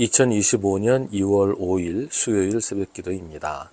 2025년 2월 5일 수요일 새벽 기도입니다.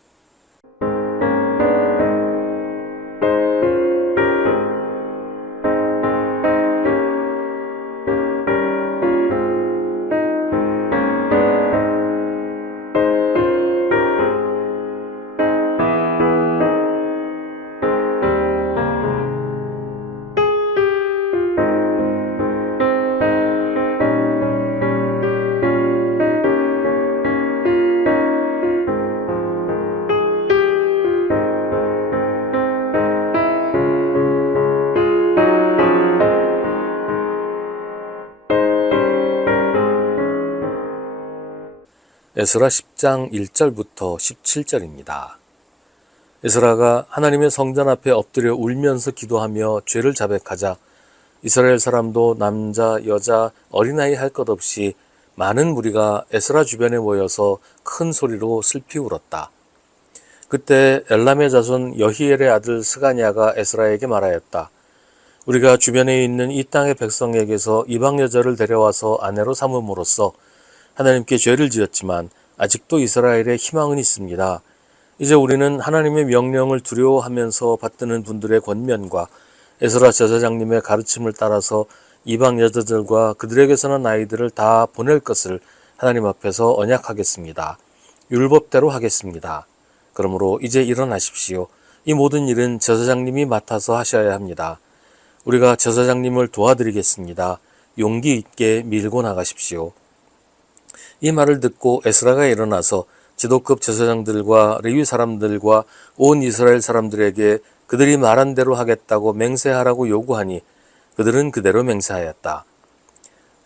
에스라 10장 1절부터 17절입니다. 에스라가 하나님의 성전 앞에 엎드려 울면서 기도하며 죄를 자백하자 이스라엘 사람도 남자, 여자, 어린아이 할 것 없이 많은 무리가 에스라 주변에 모여서 큰 소리로 슬피 울었다. 그때 엘람의 자손 여히엘의 아들 스가냐가 에스라에게 말하였다. 우리가 주변에 있는 이 땅의 백성에게서 이방 여자를 데려와서 아내로 삼음으로써 하나님께 죄를 지었지만 아직도 이스라엘에 희망은 있습니다. 이제 우리는 하나님의 명령을 두려워하면서 받드는 분들의 권면과 에스라 제사장님의 가르침을 따라서 이방 여자들과 그들에게서 난 아이들을 다 보낼 것을 하나님 앞에서 언약하겠습니다. 율법대로 하겠습니다. 그러므로 이제 일어나십시오. 이 모든 일은 제사장님이 맡아서 하셔야 합니다. 우리가 제사장님을 도와드리겠습니다. 용기 있게 밀고 나가십시오. 이 말을 듣고 에스라가 일어나서 지도급 제사장들과 레위 사람들과 온 이스라엘 사람들에게 그들이 말한 대로 하겠다고 맹세하라고 요구하니 그들은 그대로 맹세하였다.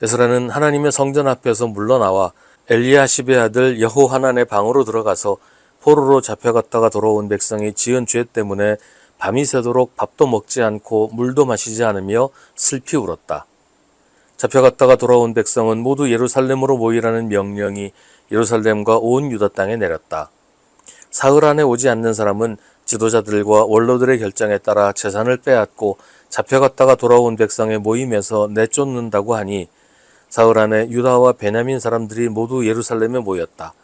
에스라는 하나님의 성전 앞에서 물러나와 엘리야십의 아들 여호하난의 방으로 들어가서 포로로 잡혀갔다가 돌아온 백성이 지은 죄 때문에 밤이 새도록 밥도 먹지 않고 물도 마시지 않으며 슬피 울었다. 잡혀갔다가 돌아온 백성은 모두 예루살렘으로 모이라는 명령이 예루살렘과 온 유다 땅에 내렸다. 사흘 안에 오지 않는 사람은 지도자들과 원로들의 결정에 따라 재산을 빼앗고 잡혀갔다가 돌아온 백성의 모임에서 내쫓는다고 하니 사흘 안에 유다와 베냐민 사람들이 모두 예루살렘에 모였다.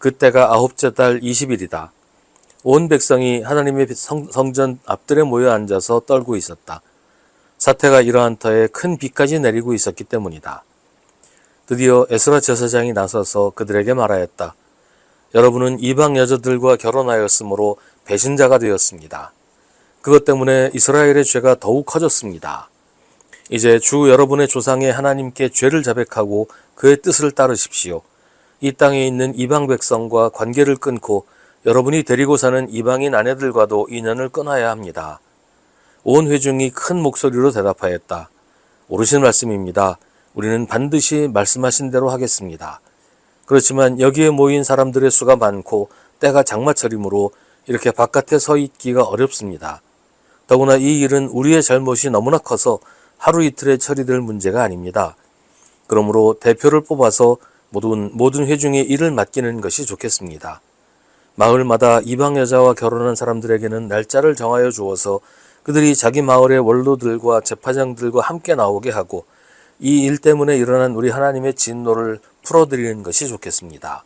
그때가 9째 달 20일이다. 온 백성이 하나님의 성전 앞들에 모여 앉아서 떨고 있었다. 사태가 이러한 터에 큰 비까지 내리고 있었기 때문이다. 드디어 에스라 제사장이 나서서 그들에게 말하였다. 여러분은 이방 여자들과 결혼하였으므로 배신자가 되었습니다. 그것 때문에 이스라엘의 죄가 더욱 커졌습니다. 이제 주 여러분의 조상의 하나님께 죄를 자백하고 그의 뜻을 따르십시오. 이 땅에 있는 이방 백성과 관계를 끊고 여러분이 데리고 사는 이방인 아내들과도 인연을 끊어야 합니다. 온 회중이 큰 목소리로 대답하였다. 옳으신 말씀입니다. 우리는 반드시 말씀하신 대로 하겠습니다. 그렇지만 여기에 모인 사람들의 수가 많고 때가 장마철이므로 이렇게 바깥에 서 있기가 어렵습니다. 더구나 이 일은 우리의 잘못이 너무나 커서 하루 이틀에 처리될 문제가 아닙니다. 그러므로 대표를 뽑아서 모든 회중의 일을 맡기는 것이 좋겠습니다. 마을마다 이방 여자와 결혼한 사람들에게는 날짜를 정하여 주어서 그들이 자기 마을의 원로들과 제파장들과 함께 나오게 하고 이 일 때문에 일어난 우리 하나님의 진노를 풀어드리는 것이 좋겠습니다.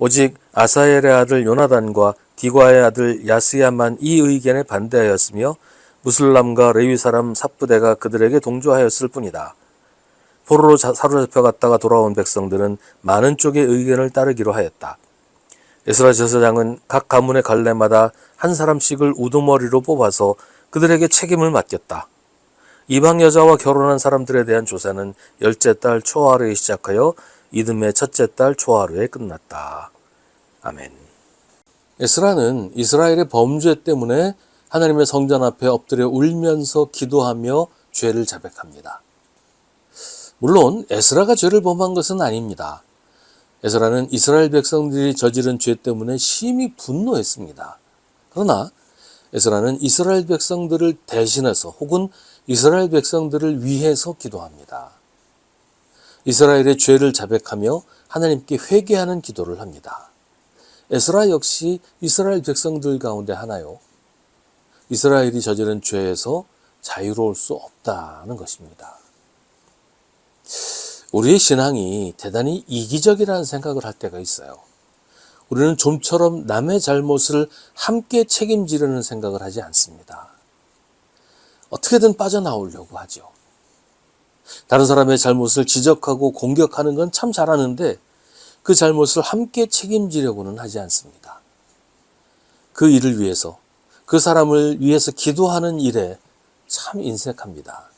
오직 아사엘의 아들 요나단과 디과의 아들 야스야만 이 의견에 반대하였으며 무슬람과 레위 사람 삽부대가 그들에게 동조하였을 뿐이다. 포로로 사로잡혀갔다가 돌아온 백성들은 많은 쪽의 의견을 따르기로 하였다. 에스라 제사장은 각 가문의 갈래마다 한 사람씩을 우두머리로 뽑아서 그들에게 책임을 맡겼다. 이방 여자와 결혼한 사람들에 대한 조사는 10째 달 초하루에 시작하여 이듬해 첫째 달 초하루에 끝났다. 아멘. 에스라는 이스라엘의 범죄 때문에 하나님의 성전 앞에 엎드려 울면서 기도하며 죄를 자백합니다. 물론 에스라가 죄를 범한 것은 아닙니다. 에스라는 이스라엘 백성들이 저지른 죄 때문에 심히 분노했습니다. 그러나 에스라는 이스라엘 백성들을 대신해서 혹은 이스라엘 백성들을 위해서 기도합니다. 이스라엘의 죄를 자백하며 하나님께 회개하는 기도를 합니다. 에스라 역시 이스라엘 백성들 가운데 하나요. 이스라엘이 저지른 죄에서 자유로울 수 없다는 것입니다. 우리의 신앙이 대단히 이기적이라는 생각을 할 때가 있어요. 우리는 좀처럼 남의 잘못을 함께 책임지려는 생각을 하지 않습니다. 어떻게든 빠져나오려고 하죠. 다른 사람의 잘못을 지적하고 공격하는 건 참 잘하는데 그 잘못을 함께 책임지려고는 하지 않습니다. 그 일을 위해서, 그 사람을 위해서 기도하는 일에 참 인색합니다.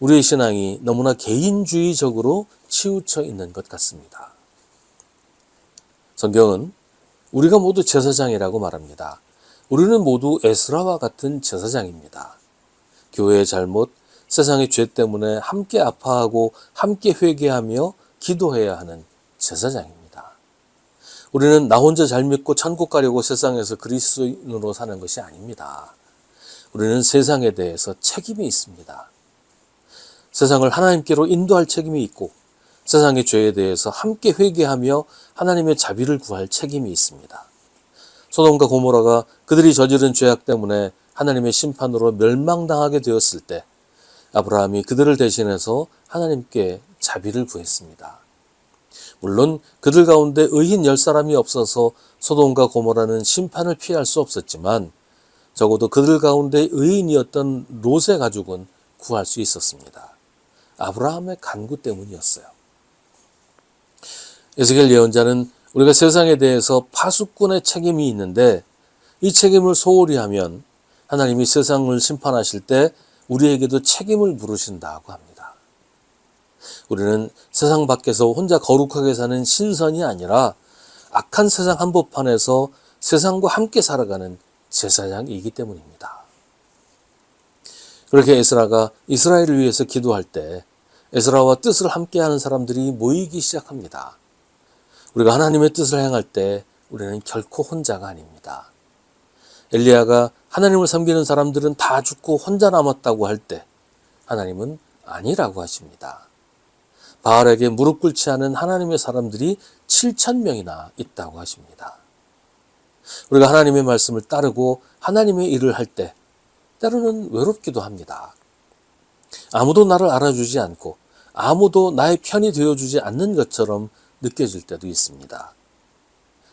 우리의 신앙이 너무나 개인주의적으로 치우쳐 있는 것 같습니다. 성경은 우리가 모두 제사장이라고 말합니다. 우리는 모두 에스라와 같은 제사장입니다. 교회의 잘못, 세상의 죄 때문에 함께 아파하고 함께 회개하며 기도해야 하는 제사장입니다. 우리는 나 혼자 잘 믿고 천국 가려고 세상에서 그리스도인으로 사는 것이 아닙니다. 우리는 세상에 대해서 책임이 있습니다. 세상을 하나님께로 인도할 책임이 있고 세상의 죄에 대해서 함께 회개하며 하나님의 자비를 구할 책임이 있습니다. 소돔과 고모라가 그들이 저지른 죄악 때문에 하나님의 심판으로 멸망당하게 되었을 때 아브라함이 그들을 대신해서 하나님께 자비를 구했습니다. 물론 그들 가운데 의인 10사람이 없어서 소돔과 고모라는 심판을 피할 수 없었지만 적어도 그들 가운데 의인이었던 롯의 가족은 구할 수 있었습니다. 아브라함의 간구 때문이었어요. 에스겔 예언자는 우리가 세상에 대해서 파수꾼의 책임이 있는데 이 책임을 소홀히 하면 하나님이 세상을 심판하실 때 우리에게도 책임을 물으신다고 합니다. 우리는 세상 밖에서 혼자 거룩하게 사는 신선이 아니라 악한 세상 한복판에서 세상과 함께 살아가는 제사장이기 때문입니다. 그렇게 에스라가 이스라엘을 위해서 기도할 때 에스라와 뜻을 함께하는 사람들이 모이기 시작합니다. 우리가 하나님의 뜻을 행할 때 우리는 결코 혼자가 아닙니다. 엘리야가 하나님을 섬기는 사람들은 다 죽고 혼자 남았다고 할 때 하나님은 아니라고 하십니다. 바알에게 무릎 꿇지 않은 하나님의 사람들이 7,000명이나 있다고 하십니다. 우리가 하나님의 말씀을 따르고 하나님의 일을 할 때 때로는 외롭기도 합니다. 아무도 나를 알아주지 않고 아무도 나의 편이 되어주지 않는 것처럼 느껴질 때도 있습니다.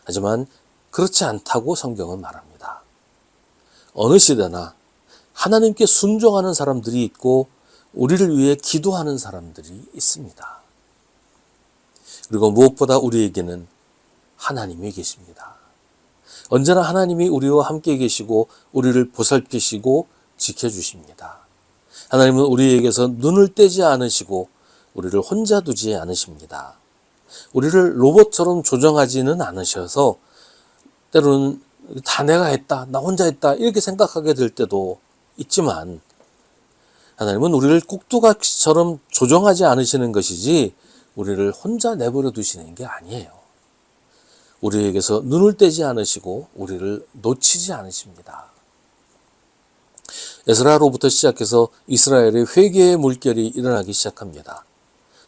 하지만 그렇지 않다고 성경은 말합니다. 어느 시대나 하나님께 순종하는 사람들이 있고 우리를 위해 기도하는 사람들이 있습니다. 그리고 무엇보다 우리에게는 하나님이 계십니다. 언제나 하나님이 우리와 함께 계시고 우리를 보살피시고 지켜주십니다. 하나님은 우리에게서 눈을 떼지 않으시고 우리를 혼자 두지 않으십니다. 우리를 로봇처럼 조정하지는 않으셔서 때로는 다 내가 했다, 나 혼자 했다 이렇게 생각하게 될 때도 있지만 하나님은 우리를 꼭두각시처럼 조정하지 않으시는 것이지 우리를 혼자 내버려 두시는 게 아니에요. 우리에게서 눈을 떼지 않으시고 우리를 놓치지 않으십니다. 에스라로부터 시작해서 이스라엘의 회개의 물결이 일어나기 시작합니다.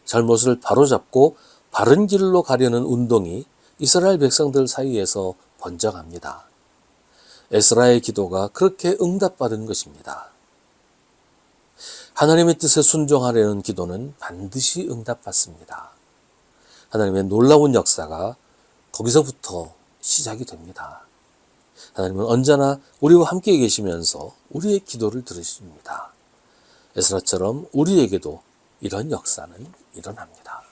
잘못을 바로잡고 바른 길로 가려는 운동이 이스라엘 백성들 사이에서 번져갑니다. 에스라의 기도가 그렇게 응답받은 것입니다. 하나님의 뜻에 순종하려는 기도는 반드시 응답받습니다. 하나님의 놀라운 역사가 거기서부터 시작이 됩니다. 하나님은 언제나 우리와 함께 계시면서 우리의 기도를 들으십니다. 에스라처럼 우리에게도 이런 역사는 일어납니다.